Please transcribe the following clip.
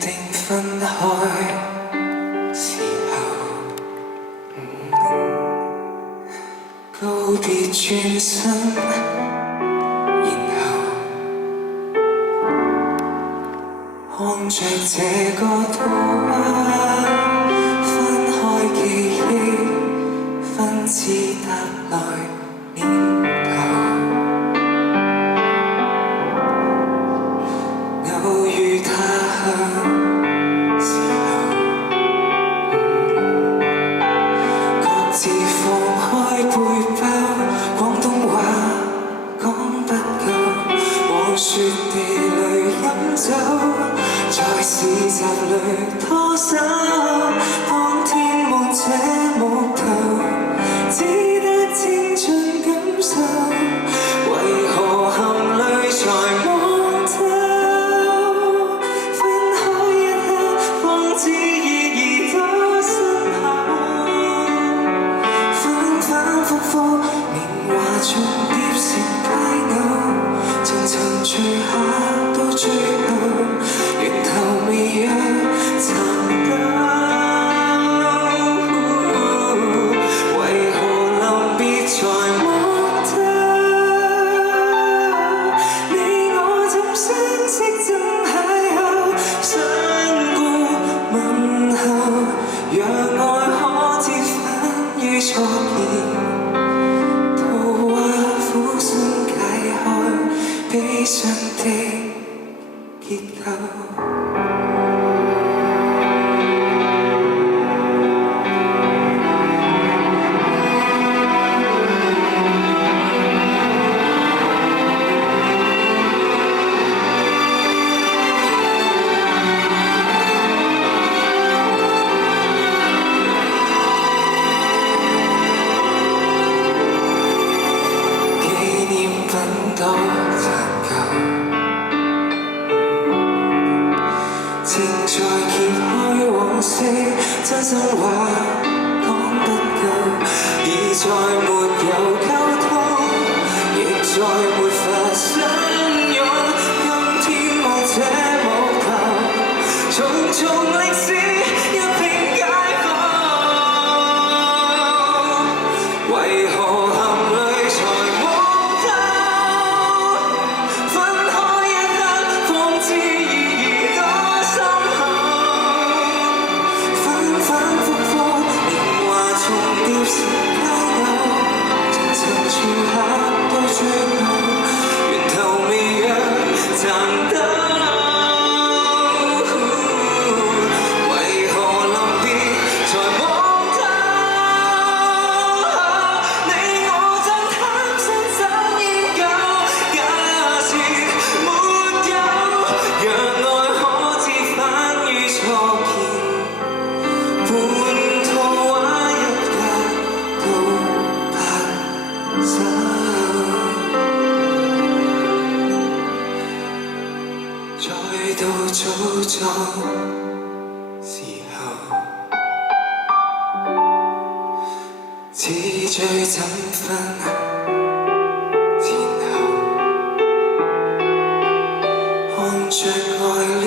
定分開時候，告別轉身，然後看着這個圖畫，分開記憶，分支搭來念舊。偶遇他鄉時候，各自放開背包，廣東話講不夠，往雪地裏飲酒，在市集裏拖手，當天沒這木頭，只得青春感受，為何含淚才摸透？分開一刻，方知意義多深厚，反反覆覆，年華重疊成佳偶，層層聚下到最後，源頭未有尋到，為何臨別才摸透？你我怎相識怎邂逅，相顧問候，讓愛可折返於初見，圖畫苦心解開悲傷的結構。紀念品多殘舊，正在揭開往昔，真心話講不夠，已再沒有溝通，亦再沒法相擁。今天沒這木頭，重重歷史一並解放，為何含淚才摸透？分開一刻，方知意義多深厚，反反覆覆，年華重疊成佳偶，層層住下到最後，源頭未若尋到，為何臨別才摸透？你我怎貪新怎厭舊？假設沒有，讓愛可折返於初見，半套畫一格都拍手，再到早裝時候，似醉怎分前後，看着愛戀